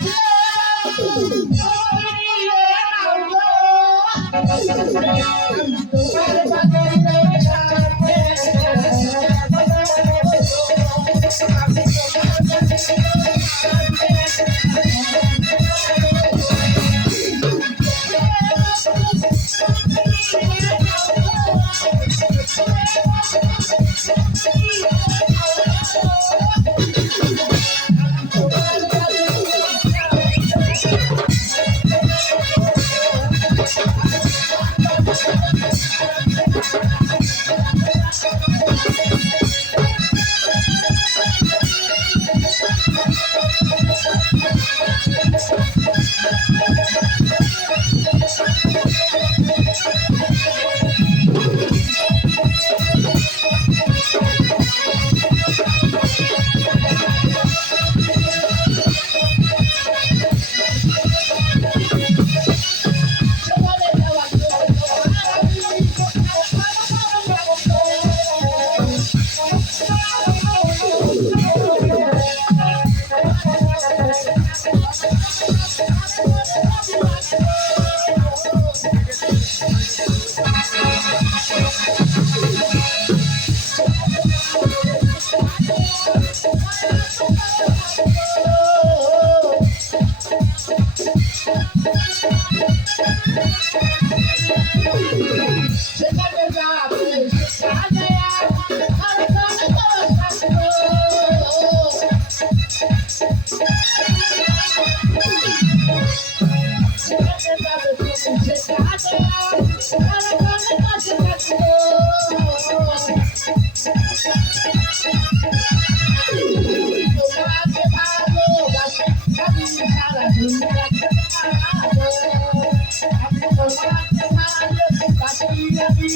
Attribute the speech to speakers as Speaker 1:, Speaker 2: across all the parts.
Speaker 1: I'm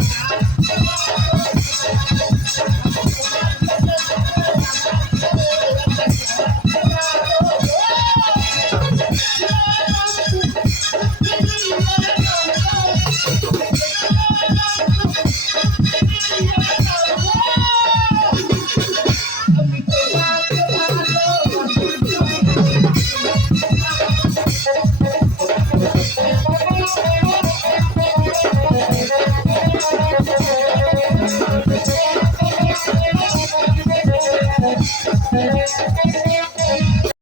Speaker 1: You.